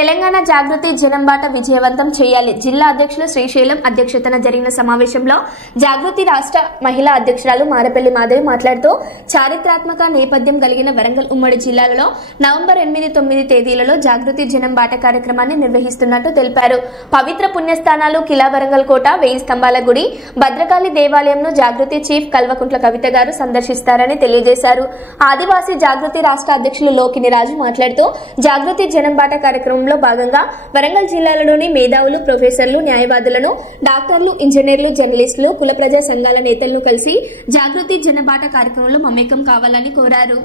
తెలంగాణ జాగృతి జనంబాట విజయవంతం చేయాలి. జిల్లా అధ్యక్షులు శ్రీశైలం అధ్యక్షతన జరిగిన సమావేశంలో జాగృతి రాష్ట్ర మహిళా అధ్యక్షురాలు మారపల్లి మాధవి మాట్లాడుతూ చారిత్రాత్మక నేపథ్యం కలిగిన వరంగల్ ఉమ్మడి జిల్లాలలో నవంబర్ 8-9 తేదీలలో జాగృతి జనంబాట కార్యక్రమాన్ని నిర్వహిస్తున్నట్టు తెలిపారు. పవిత్ర పుణ్యస్థానాలు కిలా వరంగల్ కోట, 1000 స్తంభాల గుడి, భద్రకాళి దేవాలయంను జాగృతి చీఫ్ కల్వకుంట్ల కవిత గారు సందర్శిస్తారని తెలియజేశారు. ఆదివాసీ జాగృతి రాష్ట్ర అధ్యక్షులు లోకిని రాజు మాట్లాడుతూ జాగృతి జనంబాట కార్యక్రమం భాగంగా వరంగల్ జిల్లాలోని మేధావులు, ప్రొఫెసర్లు, న్యాయవాదులను, డాక్టర్లు, ఇంజనీర్లు, జర్నలిస్టులు, కుల ప్రజా సంఘాల నేతలను కలిసి జాగృతి జనబాట కార్యక్రమంలో మమేకం కావాలని కోరారు.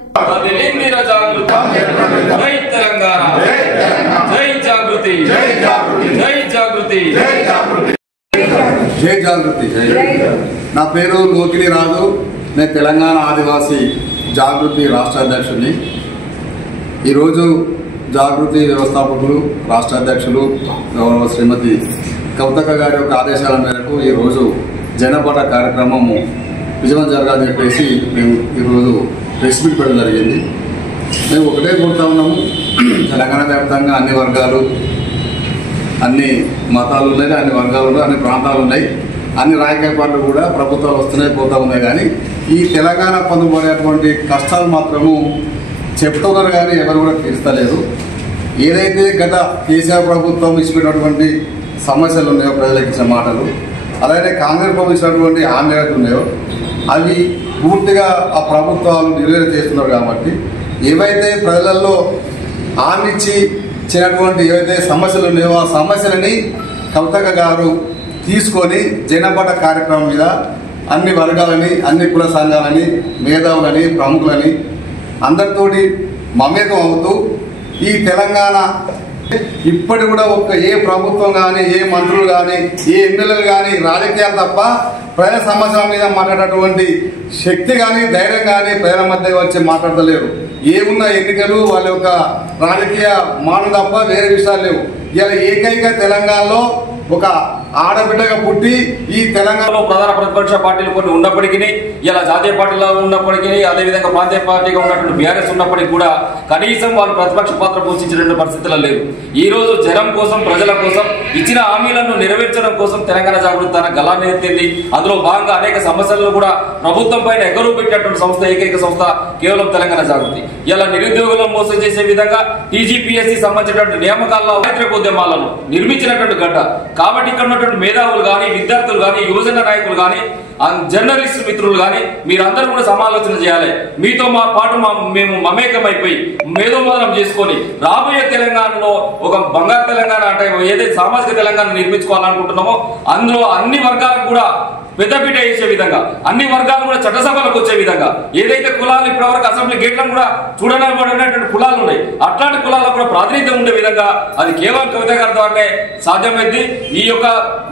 జై జాగృతి. నా పేరు లోకిని రాజు. నేను తెలంగాణ ఆదివాసీ జాగృతి రాష్ట్ర అధ్యక్షుడిని. ఈరోజు జాగృతి వ్యవస్థాపకులు, రాష్ట్ర అధ్యక్షులు గౌరవ శ్రీమతి కవితక్క గారి యొక్క ఆదేశాల మేరకు ఈరోజు జనపాట కార్యక్రమము విజయం జరగాలని చెప్పేసి మేము ఈరోజు ప్రెస్ మీట్ పెట్టడం జరిగింది. మేము ఒకటే కోరుతా ఉన్నాము, తెలంగాణ వ్యాప్తంగా అన్ని వర్గాలు, అన్ని మతాలు ఉన్నాయి, అన్ని వర్గాలు ఉన్నాయి, అన్ని ప్రాంతాలు ఉన్నాయి, అన్ని రాజకీయ పార్టీలు కూడా ప్రభుత్వాలు వస్తున్నాయి, పోతూ ఉన్నాయి. కానీ ఈ తెలంగాణ పొందబడేటువంటి కష్టాలు మాత్రము చెప్తున్నారు కానీ ఎవరు కూడా తీర్చలేదు. ఏదైతే గత కేసీఆర్ ప్రభుత్వం ఇచ్చినటువంటి సమస్యలు ఉన్నాయో, ప్రజలకు ఇచ్చిన మాటలు, అలాగే కాంగ్రెస్ ప్రభుత్వం ఇచ్చినటువంటి హామీలు ఉన్నాయో అవి పూర్తిగా ఆ ప్రభుత్వాలు నెరవేర్చేస్తున్నారు. కాబట్టి ఏవైతే ప్రజలలో హామీ ఇచ్చినటువంటి ఏవైతే సమస్యలు ఉన్నాయో ఆ సమస్యలని కవితక్క గారు తీసుకొని జనపాట కార్యక్రమం మీద అన్ని వర్గాలని, అన్ని కుల సంఘాలని, మేధావులని, ప్రముఖులని అందరితోటి మమేకం అవుతూ ఈ తెలంగాణ ఇప్పటి కూడా ఏ ప్రభుత్వం కానీ, ఏ మంత్రులు కానీ, ఏ ఎమ్మెల్యేలు కానీ రాజకీయాలు తప్ప ప్రజల సమస్యల మీద మాట్లాడేటువంటి శక్తి కానీ, ధైర్యం కానీ ప్రజల మధ్య వచ్చి మాట్లాడతలేరు. ఏమున్న ఎన్నికలు వాళ్ళ యొక్క రాజకీయ మాను తప్ప వేరే విషయాలు లేవు. ఇలా ఏకైక తెలంగాణలో ఒక ఆడబిడ్డగా పుట్టి ఈ తెలంగాణలో ప్రధాన ప్రతిపక్ష పార్టీలు కొన్ని ఉన్నప్పటికీ, ఇలా జాతీయ పార్టీలో ఉన్నప్పటికీ, అదేవిధంగా ప్రాంతీయ పార్టీగా ఉన్నటువంటి బీఆర్ఎస్ ఉన్నప్పటికీ కూడా కనీసం వాళ్ళు ప్రతిపక్ష పాత్ర పోషించిన పరిస్థితులు లేవు. ఈ రోజు జనం కోసం, ప్రజల కోసం ఇచ్చిన హామీలను నెరవేర్చడం కోసం తెలంగాణ జాగృతి తన గలాన్ని ఎత్తింది. అందులో భాగంగా అనేక సమస్యలను కూడా ప్రభుత్వం పైన ఎగరు పెట్టినటువంటి సంస్థ, ఏకైక సంస్థ కేవలం తెలంగాణ జాగృతి. ఇలా నిరుద్యోగులను మోసం చేసే విధంగా టీజీపీఎస్సీ సంబంధించినటువంటి నియామకాల్లో వ్యతిరేక ఉద్యమాలను నిర్మించినటువంటి గడ్డ. కాబట్టి ఇక్కడ ఉన్నటువంటి మేధావులు కానీ, విద్యార్థులు కానీ, యువజన నాయకులు కానీ, జర్నలిస్ట్ మిత్రులు కానీ మీరందరూ కూడా సమాలోచన చేయాలి. మీతో మా పాటు మేము మమేకమైపోయి మేధోమదనం చేసుకొని రాబోయే తెలంగాణలో ఒక బంగారు తెలంగాణ అంటే ఏదైతే సామాజిక తెలంగాణ నిర్మించుకోవాలనుకుంటున్నామో అందులో అన్ని వర్గాలకు కూడా పెద్దపీట వేసే విధంగా, అన్ని వర్గాలు కూడా చట్టసభలకు వచ్చే విధంగా, ఏదైతే కులాలు ఇప్పటివరకు అసెంబ్లీ గేట్లను కూడా చూడనబడినటువంటి కులాలు ఉన్నాయి, అట్లాంటి కులాలకు కూడా ప్రాతినిధ్యం ఉండే విధంగా అది కేవలం కవిత గారి ద్వారానే సాధ్యమైంది. ఈ యొక్క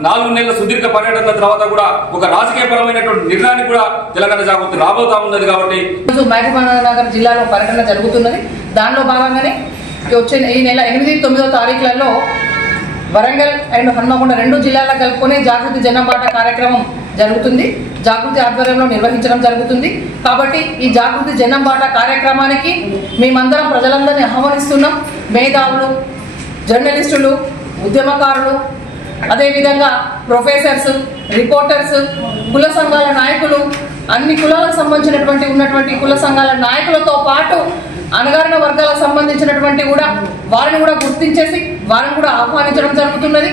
4 నెలల సుదీర్ఘ పర్యటన తర్వాత కూడా ఒక రాజకీయ పరమైనటువంటి నిర్ణయాన్ని కూడా తెలంగాణ జాగృతి రాబోతా ఉన్నది. కాబట్టి మహబూబ్నగర్ జిల్లాలో పర్యటన జరుగుతున్నది. దానిలో భాగంగానే వచ్చే ఈ నెల 8-9 తారీఖులలో వరంగల్ అండ్ హన్మకొండ 2 జిల్లాలకు కలుపుకొని జాగృతి జనబాట కార్యక్రమం జరుగుతుంది. జాగృతి ఆధ్వర్యంలో నిర్వహించడం జరుగుతుంది. కాబట్టి ఈ జాగృతి జనబాట కార్యక్రమానికి మేమందరం ప్రజలందరినీ ఆహ్వానిస్తున్నాం. మేధావులు, జర్నలిస్టులు, ఉద్యమకారులు, అదేవిధంగా ప్రొఫెసర్స్, రిపోర్టర్స్, కుల సంఘాల నాయకులు, అన్ని కులాలకు సంబంధించినటువంటి ఉన్నటువంటి కుల సంఘాల నాయకులతో పాటు అణగారిన వర్గాలకు సంబంధించినటువంటి కూడా వారిని కూడా గుర్తించేసి వారిని కూడా ఆహ్వానించడం జరుగుతున్నది.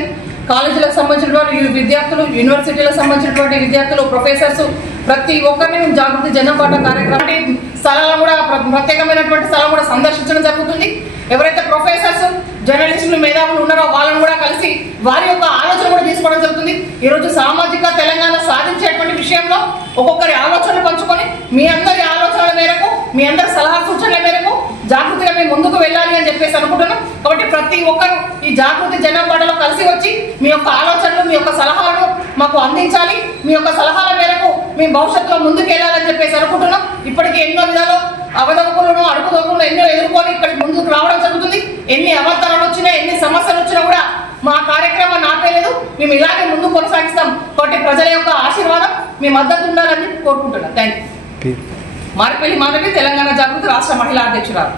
కాలేజీలకు సంబంధించినటువంటి విద్యార్థులు, యూనివర్సిటీలకు సంబంధించినటువంటి విద్యార్థులు, ప్రొఫెసర్స్ ప్రతి ఒక్కరిని జాగృతి జనపాట కార్యక్రమానికి స్థలాలను కూడా ప్రత్యేకమైనటువంటి స్థలం కూడా సందర్శించడం జరుగుతుంది. ఎవరైతే ప్రొఫెసర్స్, జర్నలిస్టులు, మేధావులు ఉన్నారో వాళ్ళని కూడా కలిసి వారి యొక్క ఆలోచన కూడా తీసుకోవడం జరుగుతుంది. ఈరోజు సామాజిక తెలంగాణ సాధించేటువంటి విషయంలో ఒక్కొక్కరి ఆలోచనలు పంచుకొని మీ అందరి ఆలోచనల మేరకు, మీ అందరి సలహా సూచనల మేరకు జాగృతిగా మేము ముందుకు వెళ్ళాలి అని చెప్పేసి అనుకుంటున్నాం. కాబట్టి ప్రతి ఒక్కరు ఈ జాగృతి జనపాటలో కలిసి వచ్చి మీ యొక్క ఆలోచనలు, మీ యొక్క సలహాలను మాకు అందించాలి. మీ యొక్క సలహాల మేరకు మేము భవిష్యత్తులో ముందుకు వెళ్ళాలని చెప్పేసి అనుకుంటున్నాం. ఇప్పటికీ ఎన్నో విధాలు అవదవకులను, అడుగుదోకులను ఎన్నో ఎదుర్కొని ఇక్కడికి ముందుకు రావడం జరుగుతుంది. ఎన్ని అవతారాలు వచ్చినా, ఎన్ని సమస్యలు వచ్చినా కూడా మా కార్యక్రమాన్ని ఆపేయలేదు. మేము ఇలాగే ముందుకు కొనసాగిస్తాం. కాబట్టి ప్రజల యొక్క ఆశీర్వాదం మీ మద్దతు ఉండాలని కోరుకుంటున్నాం. Thank you. మారపల్లి మాధవి, తెలంగాణ జాగృతి రాష్ట్ర మహిళా అధ్యక్షురాలు.